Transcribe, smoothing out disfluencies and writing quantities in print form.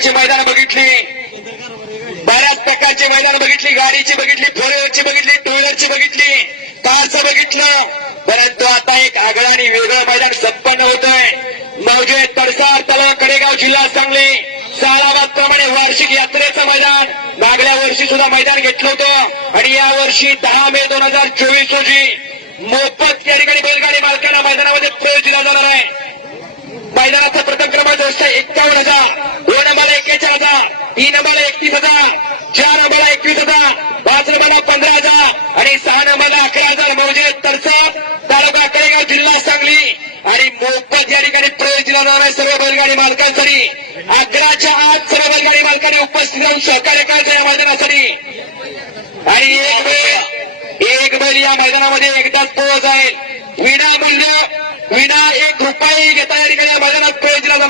प्रकारची मैदान बघितली, बऱ्याच प्रकारची मैदान बघितली, गाडीची बघितली, फोर व्हीलरची बघितली, टू व्हीलरची बघितली, कारचं बघितलं. परंतु आता एक आगळं आणि वेगळं मैदान संपन्न होतंय. मौजे तडसार तलाव कडेगाव जिल्हा सांगली सालाबादप्रमाणे वार्षिक यात्रेचं मैदान मागल्या वर्षी सुद्धा मैदान घेतलं होतं आणि या वर्षी 10 मे 2024 रोजी मोफत या ठिकाणी बैलगाडी मालकांना मैदानामध्ये प्रवेश दिला जाणार आहे. मैदानाचा प्रथम क्रमांक असतो 51,000, 2 नंबरला 41,000, 3 नंबरला 31,000, 4 नंबरला 21,000, 5 नंबरला 15,000 आणि 6 नंबरला 11,000. मौजे तडसार तालुका कडेगाव जिल्हा सांगली आणि मोफत या ठिकाणी प्रवेश दिला जाणार आहे सर्व बैलगाडी मालकांसाठी. 11च्या आत सर्व बैलगाडी मालकांनी उपस्थित राहून सहकार्य करायचं या मैदानासाठी. आणि एक बैल या मैदानामध्ये एकदाच प्रवेश आहे. विना 1 रुपयाही घेता या ठिकाणी या मैदानात प्रवेश दिला जाणार.